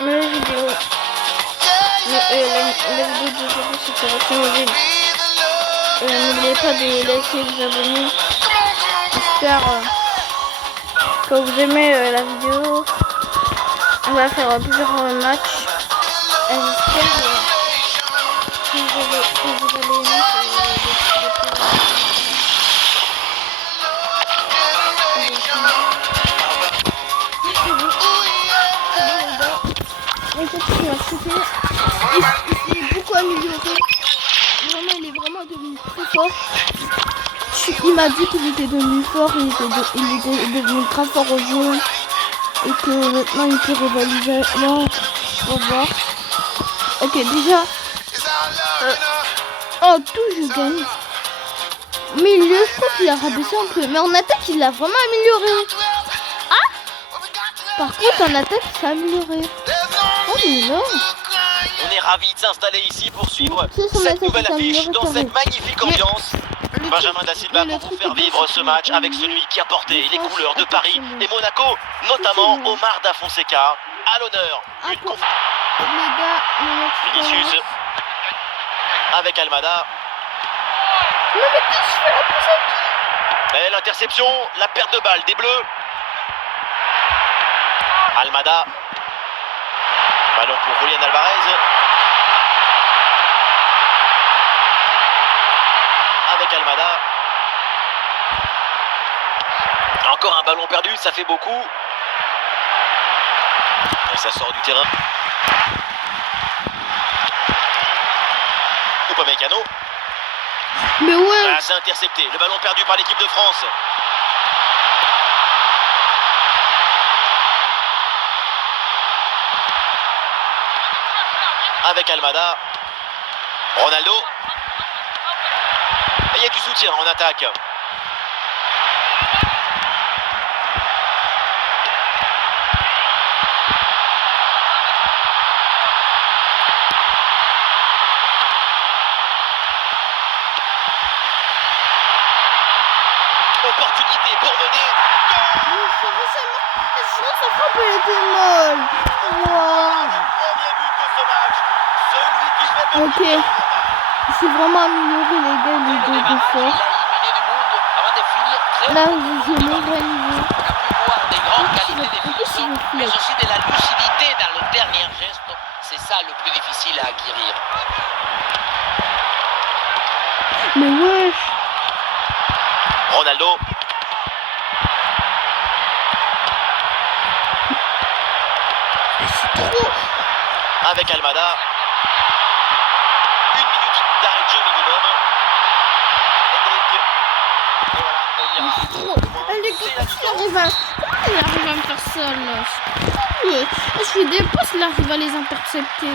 Mais la vidéo d'aujourd'hui, c'est sur la mobile. N'oubliez pas de liker et de vous abonner. J'espère que vous aimez la vidéo. On va faire plusieurs matchs. J'espère que vous allez aimer il est beaucoup amélioré. Vraiment, il est vraiment devenu très fort. Il m'a dit qu'il était devenu fort. Il était devenu très fort au jeu. Et que maintenant il peut rivaliser. Non, on va voir. Ok, déjà. En tout, je gagne. Milieu, je crois qu'il a rabaissé un peu. Mais en attaque, il l'a vraiment amélioré. Ah! Par contre, en attaque, il s'est amélioré. Oh, mais non! On est ravis de s'installer ici pour suivre cette nouvelle affiche dans cette magnifique ambiance. Benjamin Da Silva pour vous faire vivre ce match avec celui qui a porté les couleurs de Paris et Monaco, notamment Omar Da Fonseca. À l'honneur, Vinicius avec Almada. Et l'interception, la perte de balle des Bleus. Almada. Ballon pour Julián Alvarez. Avec Almada. Encore un ballon perdu, ça fait beaucoup. Et ça sort du terrain. Upamecano. Mais ouais. Ah, c'est intercepté. Le ballon perdu par l'équipe de France. Avec Almada. Ronaldo. Et il y a du soutien en attaque. Opportunité pour mener. Sa frappe elle était molle. Wow. Premier but de ce match. Celui qui fait ok. C'est vraiment amélioré les gars, les deux de fort. Là, j'ai le vrai niveau. Des grandes qualités définition, mais aussi de la lucidité dans le dernier geste. C'est ça le plus difficile à acquérir. Mais wesh. Ronaldo. C'est trop. Avec Almada. 1 minute d'arrêt de jeu minimum. Hendrik. Et voilà, C'est trop. Elle est comment il arrive à me faire ça là? Je fais des passes, il arrive à les intercepter.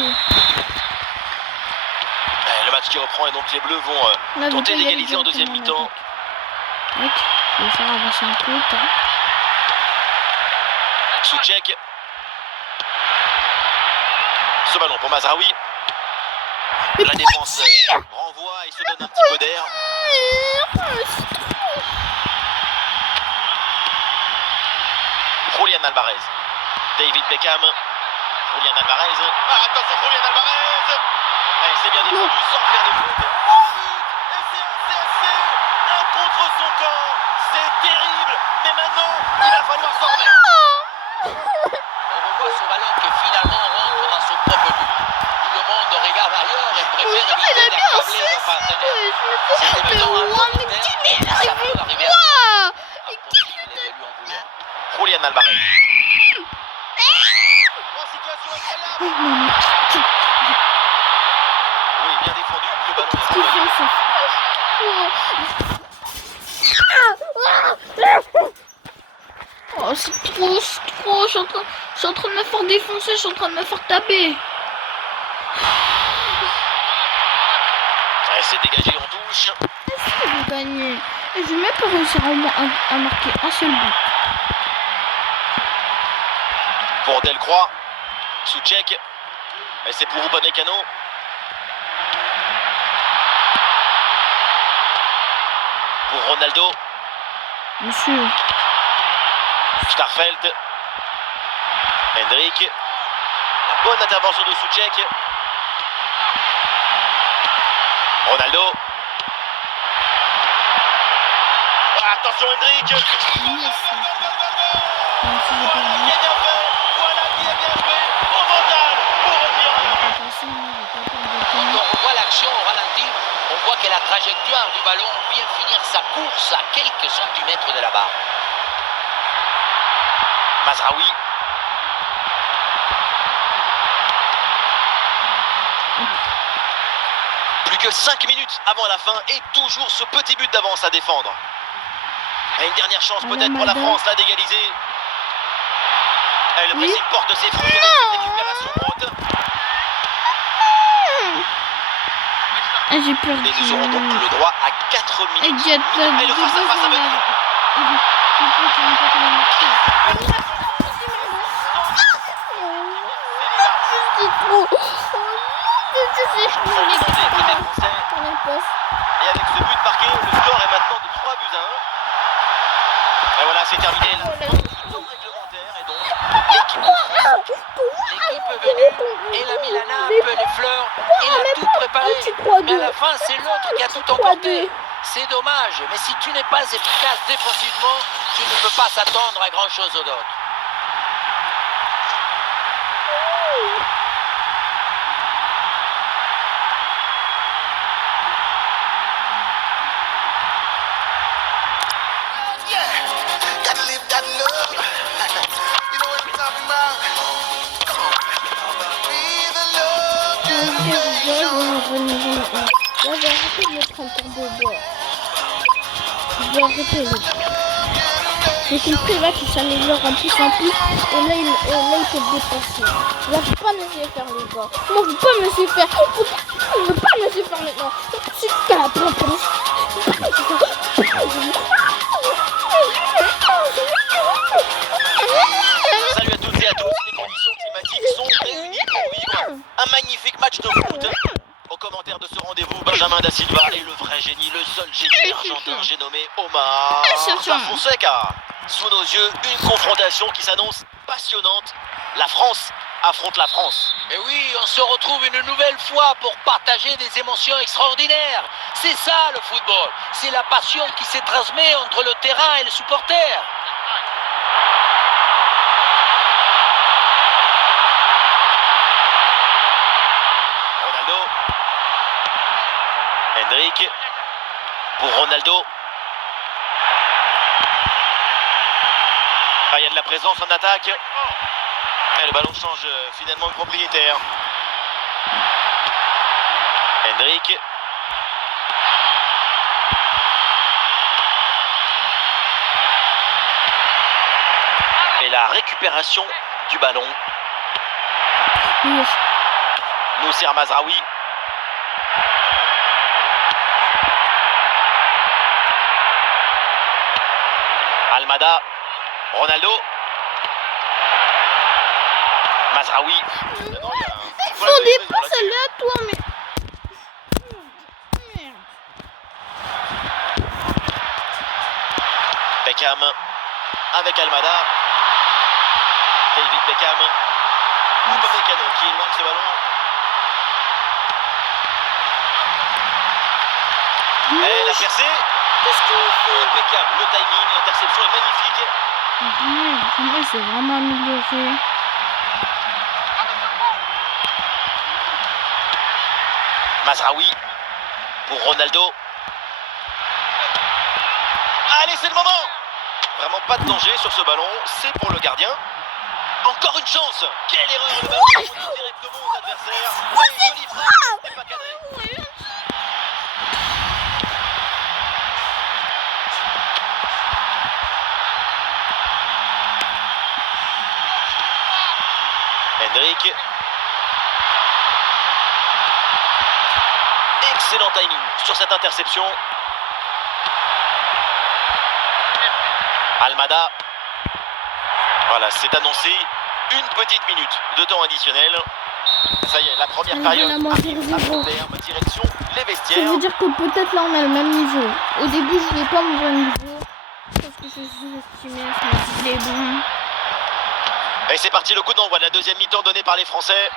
Le match qui reprend et donc les Bleus vont tenter d'égaliser en deuxième mi-temps. Ok, je vais faire avancer un peu le temps. Souček. Ce ballon pour Mazraoui. La défense renvoie et se donne un petit peu d'air. Julián Alvarez. David Beckham. Julián Alvarez. Ah, attention, Julián Alvarez. C'est bien défendu sans faire de faute. Et c'est un contre son camp. C'est terrible. Mais maintenant, il va falloir s'en remettre. On revoit ce ballon qui finalement rentre dans son propre but. Tout le monde regarde ailleurs et préfère éviter d'accabler le partenaire. C'est évident à volontaire, ça peut arriver à impossible de lui en vouloir. Julián Alvarez. En situation incroyable. Oui, bien défendu. Le ballon est envoyé. Oh, c'est trop. Je suis en train de me faire défoncer, je suis en train de me faire taper. C'est dégagé en touche. Est-ce que je vais gagner? Et je vais même pas réussir à marquer un seul but. Pour Delcroix. Souček. Et c'est pour Upamecano. Pour Ronaldo. Monsieur. Starfelt. Hendrik. La Bonne intervention de Souček. Ronaldo. Attention Hendrik. Yes. Bien fait. Voilà qui est bien joué. Au mental pour retirer. Quand on revoit l'action au ralenti, on voit que la trajectoire du ballon vient finir sa course à quelques centimètres de la barre. Mazraoui. Plus que 5 minutes avant la fin et toujours ce petit but d'avance à défendre. Et une dernière chance peut-être pour la France là d'égaliser. Et le pressing porte ses fruits avec cette récupération haute. J'ai peur. Et nous aurons donc le droit à 4 minutes. Et le face à face avec Et avec ce but marqué, le score est maintenant de 3 buts à 1. Et voilà, c'est terminé. Réglementaire et donc L'équipe est venue et la Milana un peu les fleurs. Il a tout préparé. Mais à la fin, c'est l'autre qui a tout emporté. C'est dommage, mais si tu n'es pas efficace défensivement, tu ne peux pas s'attendre à grand chose d'autre. Là, j'ai arrêté de mettre un tour de bois. Je vais arrêter. J'ai compris là qu'il s'améliore en plus. Et là, il peut dépasser. Il va pas me laisser faire les gars. Moi, je veux pas me laisser faire. Je veux pas me laisser faire maintenant. C'est super la pompe. Salut à toutes et à tous, les conditions climatiques sont réunies pour vivre un magnifique match de foot. Au commentaire de ce rendez-vous, Benjamin Da Silva est le vrai génie, le seul génie argentin, j'ai nommé Omar Da Fonseca. Sous nos yeux, une confrontation qui s'annonce passionnante. La France affronte la France. Et oui, on se retrouve une nouvelle fois pour partager des émotions extraordinaires. C'est ça le football, c'est la passion qui se transmet entre le terrain et les supporters. Hendrik pour Ronaldo. Ah, il y a de la présence en attaque. Et le ballon change finalement de propriétaire. Hendrik. Et la récupération du ballon. Noussair Mazraoui. Almada, Ronaldo, Mazraoui. On dépasse aléatoire, mais. Beckham avec Almada. David Beckham. Upamecano qui éloigne ce ballon. Et la percée. Impeccable, le timing, l'interception est magnifique. Moi, c'est vraiment amélioré. Mazraoui pour Ronaldo. Allez, c'est le moment. Vraiment pas de danger sur ce ballon, c'est pour le gardien. Encore une chance. Quelle erreur, le ballon est directement aux adversaires. Jolie frappe, mais pas cadré. Hendrik. Excellent timing sur cette interception. Almada. Voilà, c'est annoncé. Une petite minute de temps additionnel. Ça y est, la première période arrive à son terme. Direction les vestiaires. Ça veut dire que peut-être là on a le même niveau. Au début je n'ai pas mon bon niveau. Parce que je sous-estimais, je me disais bon. Et c'est parti, le coup d'envoi de la deuxième mi-temps donné par les Français.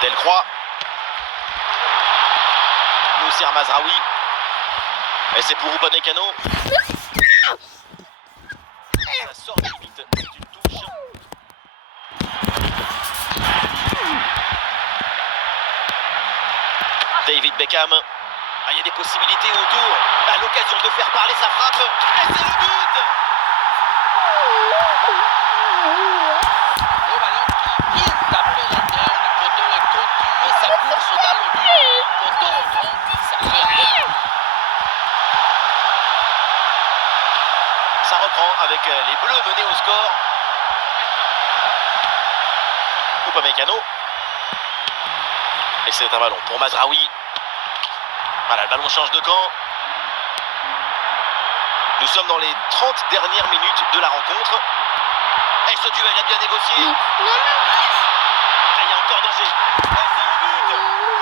Delcroix. Mousser Mazraoui. Et c'est pour Upamecano. Ça sort vite, c'est une touche. David Beckham. Ah, il y a des possibilités autour. À l'occasion de faire parler sa frappe. Et c'est le but. Le ballon qui vient taper l'intérieur du poteau et continuer sa course dans le but. Poteau, non, ça fait rien. Ça reprend avec les Bleus menés au score. Upamecano. Et c'est un ballon pour Mazraoui. Voilà, le ballon change de camp. Nous sommes dans les 30 dernières minutes de la rencontre. Et ce duel a bien négocié. Non, Ah, il y a encore danger. Et c'est le but.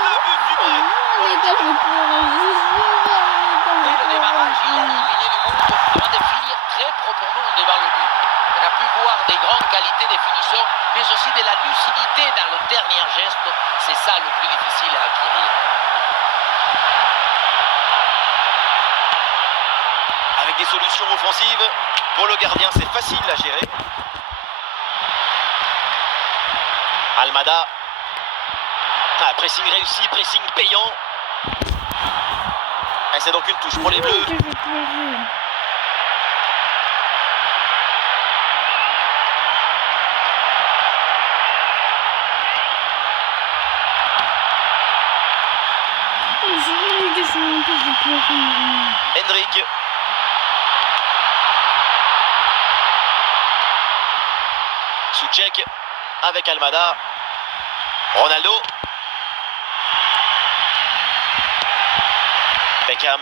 Le but du break. les gars, je vais pleurer. Dès le démarrage, il a éliminé du monde avant de finir très proprement devant le but. On a pu voir des grandes qualités des finisseurs, mais aussi de la lucidité dans le dernier geste. C'est ça le plus difficile à acquérir. Avec des solutions offensives. Pour le gardien, c'est facile à gérer. Almada. Ah, pressing réussi, pressing payant. Et c'est donc une touche pour les Bleus. Je vais pleurer. Les gars, je vais pleurer. Hendrik. Souček avec Almada. Ronaldo. Beckham.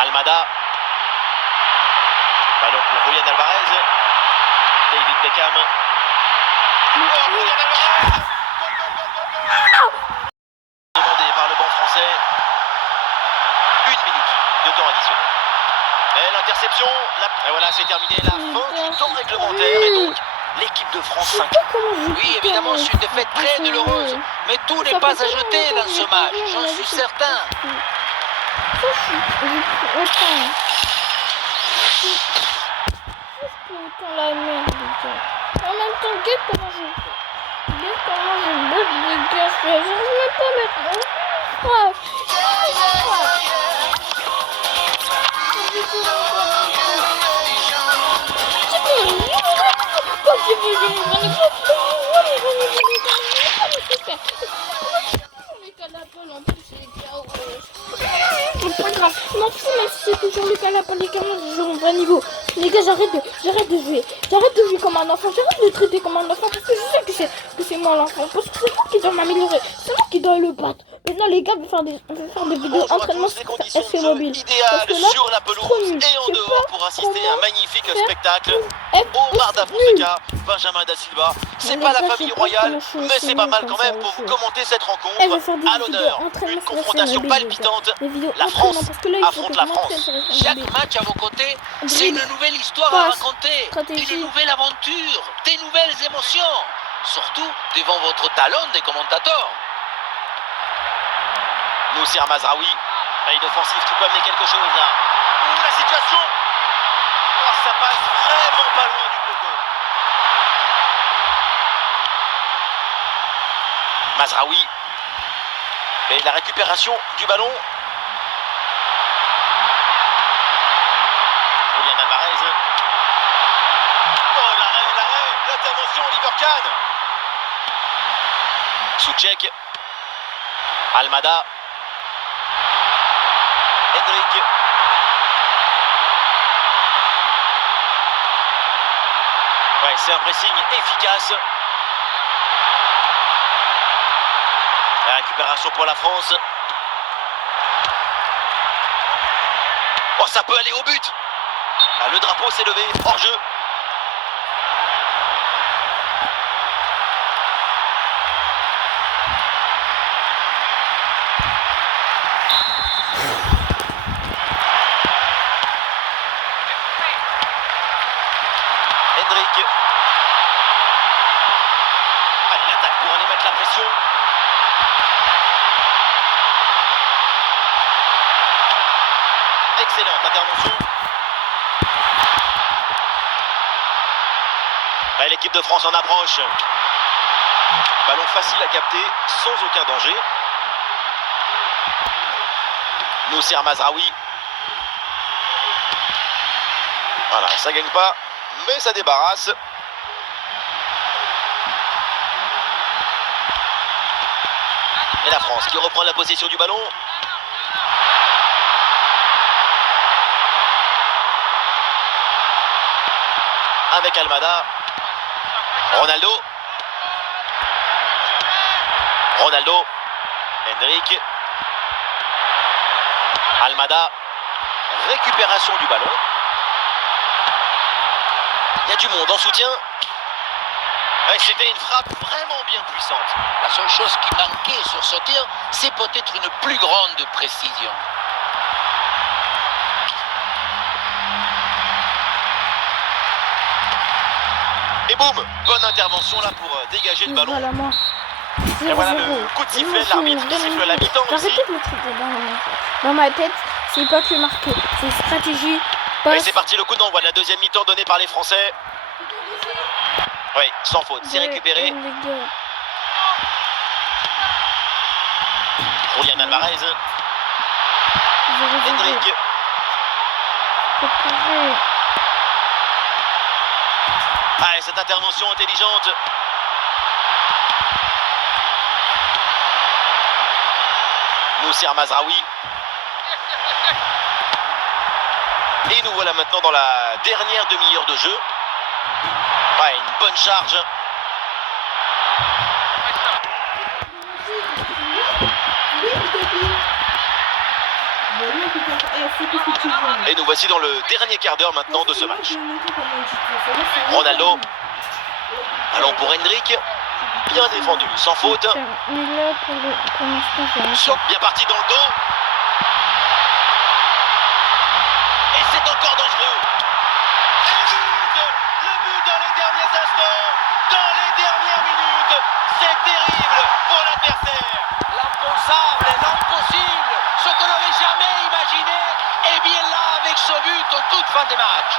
Almada. Ballon pour Julian Alvarez. David Beckham. Oh, Julian Alvarez. Demandé par le banc français. 1 minute de temps additionnel. Et l'interception, et voilà, c'est terminé, la fin du temps réglementaire. Et donc, l'équipe de France 5. Oui, évidemment, c'est une défaite très douloureuse, mais tout n'est pas à jeter dans ce match, j'en suis certain. La merde, les gars. En même temps, regarde comment je fais. Regarde comment je bug, les gars. Je n'arrive même pas à mettre mon frappe. C'est pas grave, je m'en fous même si c'est toujours le cas là, pas les gamins du jour au vrai niveau. Les gars, j'arrête de jouer. J'arrête de jouer comme un enfant, j'arrête de traiter comme un enfant parce que je sais que c'est moi l'enfant. Parce que c'est moi qui dois m'améliorer, c'est moi qui dois le battre. Maintenant les gars, on va faire des vidéos Bonjour à d'entraînement tous, les sur conditions FC de jeu Mobile. idéales Parce que là, sur la trop pelouse nul. et en Je sais dehors pas pour assister à un comment magnifique faire spectacle. pour Omar Da être nul. Fonseca, Benjamin Da Silva, c'est Mais pas les la gars, famille je sais pas royale, comment je suis mais aussi c'est pas nul mal comme quand ça même pour aussi. vous commenter cette rencontre. Elle va faire des À vidéos l'honneur, entraînement une sur confrontation FC Mobile, les gars. palpitante. Des vidéos La entraînement France parce que là, il faut affronte que je la m'entraîne France. sur FC Chaque Mobile. match à vos côtés, c'est Dribble, une nouvelle histoire à passe, raconter, stratégie. une nouvelle aventure, des nouvelles émotions, surtout devant votre talon des commentateurs. Mousser Mazraoui, une offensive qui peut amener quelque chose là. Ouh, la situation. Oh, ça passe vraiment pas loin du poteau. Mazraoui. Et la récupération du ballon. Julian Alvarez. Oh, l'arrêt, l'intervention, Oliver Kahn. Souček. Almada. Hendrik. Ouais, c'est un pressing efficace. La récupération pour la France. Oh, ça peut aller au but. Ah, le drapeau s'est levé, hors jeu. Excellente intervention. Ouais, l'équipe de France en approche. Ballon facile à capter, sans aucun danger. Noussair Mazraoui. Voilà, ça gagne pas, mais ça débarrasse. Et la France qui reprend la possession du ballon. Avec Almada. Ronaldo. Hendrik. Almada. Récupération du ballon. Il y a du monde en soutien. Ouais, c'était une frappe vraiment bien puissante. La seule chose qui manquait sur ce tir, c'est peut-être une plus grande précision. Et boum, bonne intervention là pour dégager le ballon. Voilà, moi. Et voilà le coup de sifflet, l'arbitre qui siffle la mi-temps aussi. Arrêtez de me traiter dans ma tête, c'est pas que marqué, c'est stratégie. Et c'est parti, le coup d'envoi de la deuxième mi-temps donné par les Français. Oui, sans faute, c'est récupéré. Julian Alvarez. Hendrik. Ah, et cette intervention intelligente. Noussair Mazraoui. Et nous voilà maintenant dans la dernière demi-heure de jeu. Ouais, une bonne charge. Et nous voici dans le dernier quart d'heure maintenant de ce match. Ronaldo. Ballon pour Hendrik. Bien défendu, sans faute. Bien parti dans le dos. Et c'est encore dangereux. Le but dans les derniers instants, dans les dernières minutes. C'est terrible pour l'adversaire. L'impensable et l'impossible, ce qu'on n'aurait jamais imaginé, est bien là avec ce but en toute fin de match.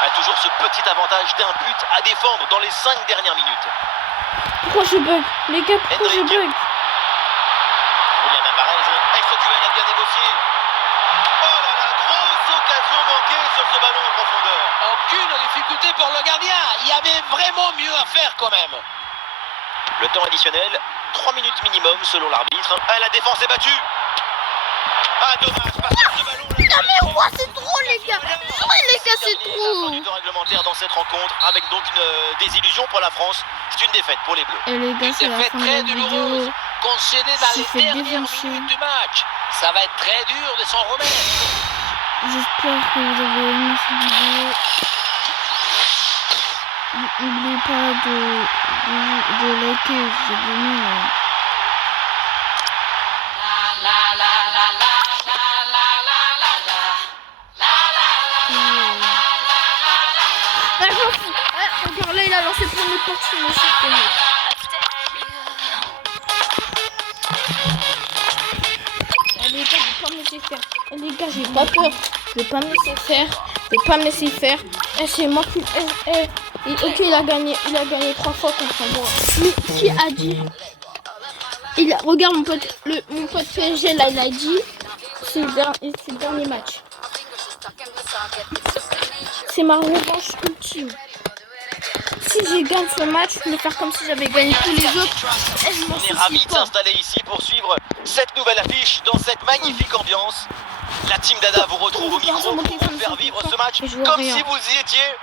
A toujours ce petit avantage d'un but à défendre dans les 5 dernières minutes. Pourquoi je bug? Les gars, pourquoi je bug? Julian Alvarez, ex-duel a bien négocié. Oh là là, grosse occasion manquée sur ce ballon en profondeur. Aucune difficulté pour le gardien, il y avait vraiment mieux à faire quand même. Le temps additionnel, 3 minutes minimum selon l'arbitre. Ah, la défense est battue. Ah, dommage, parce que ce ballon... Non mais roi, c'est trop les gars. Ouais les gars, c'est trop. Du temps réglementaire dans cette rencontre, avec donc une désillusion pour la France. C'est une défaite pour les Bleus. Et les gars, Une c'est la défaite fin de très la douloureuse, vidéo. concédée dans s'est les fait dernières défoncer. minutes du match. Ça va être très dur de s'en remettre. J'espère que vous avez aimé cette vidéo. N'oubliez pas de liker et de vous abonner. Encore là, il a lancé pour mes portes sur le site. Les gars, je vais pas me laisser faire. Les gars, j'ai pas peur. Je vais pas me laisser faire. Je vais pas me laisser faire. C'est moi qui. Ok, il a gagné 3 fois contre moi. Mais qui a dit? Regarde mon pote PSG là, il a dit. C'est le dernier match. C'est ma revanche ultime. Si je gagne ce match, je vais faire comme si j'avais gagné tous les autres. Et je m'en On est soucie ravis de pas. s'installer ici pour suivre cette nouvelle affiche dans cette magnifique ambiance. La team Dada vous retrouve au micro pour vous faire vivre ce match comme si vous y étiez.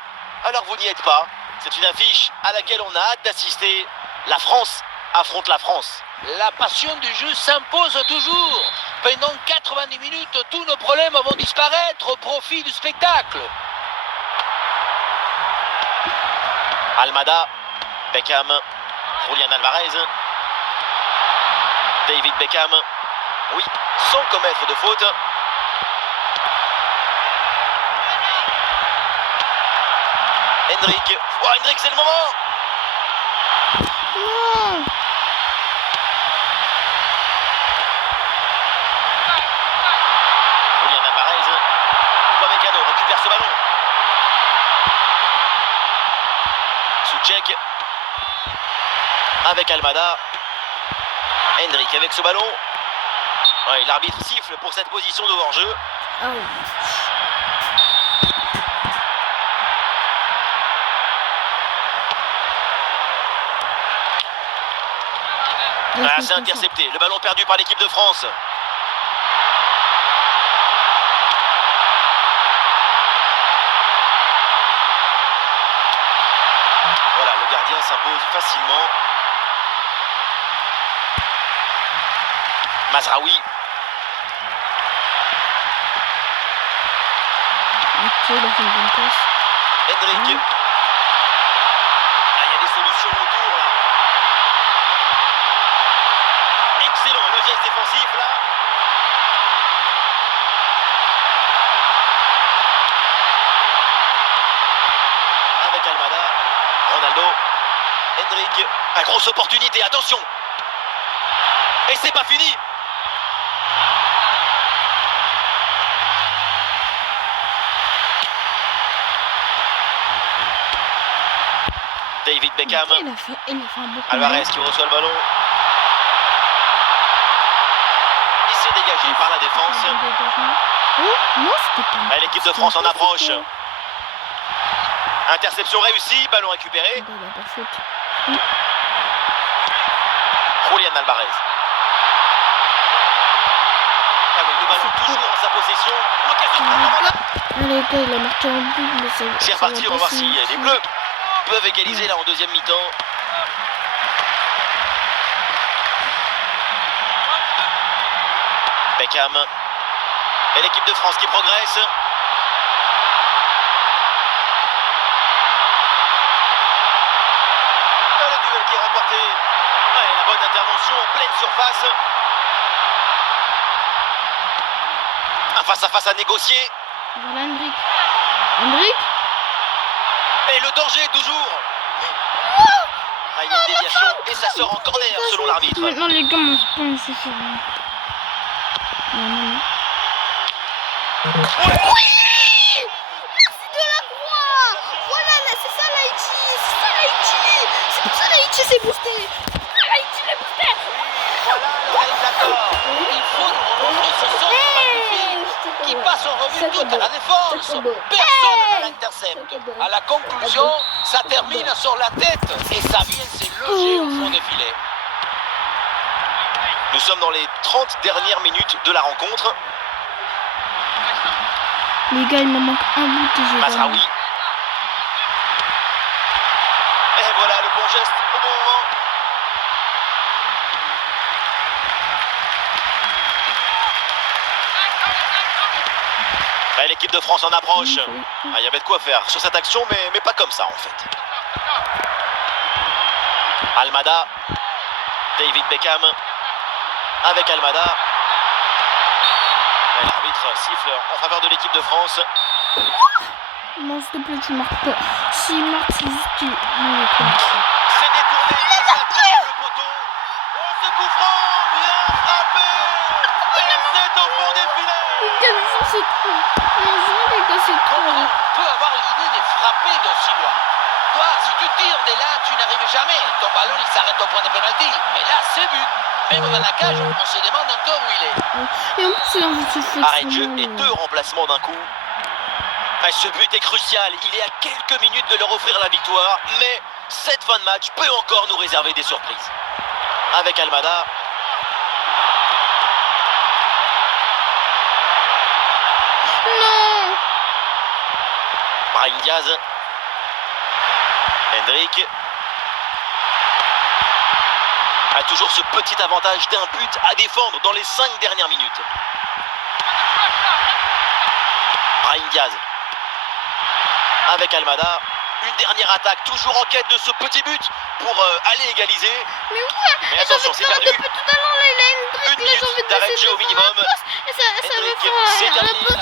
Alors vous n'y êtes pas. C'est une affiche à laquelle on a hâte d'assister. La France affronte la France. La passion du jeu s'impose toujours. Pendant 90 minutes, tous nos problèmes vont disparaître au profit du spectacle. Almada, Beckham, Julian Alvarez, David Beckham, oui, sans commettre de faute. Hendrik, oh Hendrik, c'est le moment. Non. avec Almada. Hendrik avec ce ballon. Ouais, l'arbitre siffle pour cette position de hors-jeu. Oh. Ah, c'est intercepté. Le ballon perdu par l'équipe de France. Voilà, le gardien s'impose facilement. Mazraoui. Ok, il a fait une bonne passe. Hendrik. Ah, il y a des solutions autour là. Excellent le geste défensif là. Avec Almada. Ronaldo. Hendrik. Ah, grosse opportunité, attention. Et c'est pas fini. David Beckham. Il a fait un beau Alvarez qui reçoit le ballon. Il s'est dégagé par la défense. Oh, non, c'était pas. L'équipe de France en approche. Interception réussie, ballon récupéré. Il a pas faute. Julian Alvarez. Ah oui, le ballon toujours en sa possession. L'occasion de prendre. Allez, gars, il a marqué un but, mais C'est reparti, on va voir si les Bleus peuvent égaliser là en deuxième mi-temps. Beckham. Et l'équipe de France qui progresse. Le duel qui est remporté. Ouais, la bonne intervention en pleine surface. Un face-à-face à négocier. Voilà, Hendrik. Hendrik. Et le danger toujours. Ah, il y a une déviation et ça sort en corner selon l'arbitre. Maintenant les gars, on se pense, c'est sûr. Non. Oui, merci de la croix. Voilà, là, c'est ça l'Haïti. C'est pour ça l'Haïti s'est boosté. L'Haïti l'est boosté. Voilà le réalisateur. Il faut nous remontrer ce centre magnifique qui passe en revue toute la défense. Personne ne l'intercepte. À la conclusion, ça termine sur la tête et ça vient se loger au fond des filets. Nous sommes dans les 30 dernières minutes de la rencontre. Les gars, il me manque un but et j'ai Mazraoui. gagné. Et voilà le bon geste au bon moment. Et l'équipe de France en approche. Ah, il y avait de quoi faire sur cette action, mais pas comme ça en fait. Almada. David Beckham. Avec Almada. Et l'arbitre siffle en faveur de l'équipe de France. Non, s'il te plaît, tu marques pas. S'il marque, c'est juste qu'il... Non, il est pas. C'est détourné. Et ça touche le poteau. Oh, ce coup franc, bien frappé. Et c'est au fond des filets. Les gars, c'est trop. Les gars, c'est trop. On peut avoir l'idée de frapper d'aussi loin. Toi, si tu tires de là, tu n'arrives jamais. Ton ballon, il s'arrête au point de pénalty. Mais là, c'est but. Même dans la cage, on se demande encore où il est. Et en plus, il a envie de se faire. Arrêt de jeu et 2 remplacements d'un coup. Ce but est crucial. Il est à quelques minutes de leur offrir la victoire. Mais cette fin de match peut encore nous réserver des surprises. Avec Almada. Non. Brahim Diaz. Hendrik. A toujours ce petit avantage d'un but à défendre dans les 5 dernières minutes. Brahim Diaz. Avec Almada. Une dernière attaque, toujours en quête de ce petit but pour aller égaliser. Mais ouais. Mais attention, c'est perdu. Depuis tout à l'heure, là, il a une Une truc. minute d'arrêt de jeu au minimum. Et ça va Hendrik, faire c'est un terminé. peu.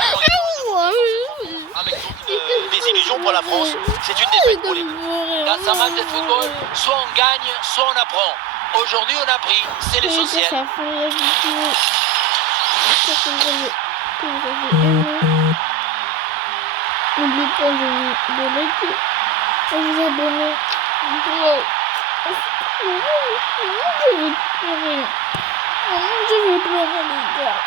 Avec une désillusion pour la France. C'est une défaite pour les Bleus. Dans un match de football, soit on gagne, soit on apprend. Aujourd'hui, on a pris, c'est l'essentiel. Ça fait la vidéo. J'espère que vous avez aimé. N'oubliez pas de liker, de vous abonner. Je vais pleurer, les gars.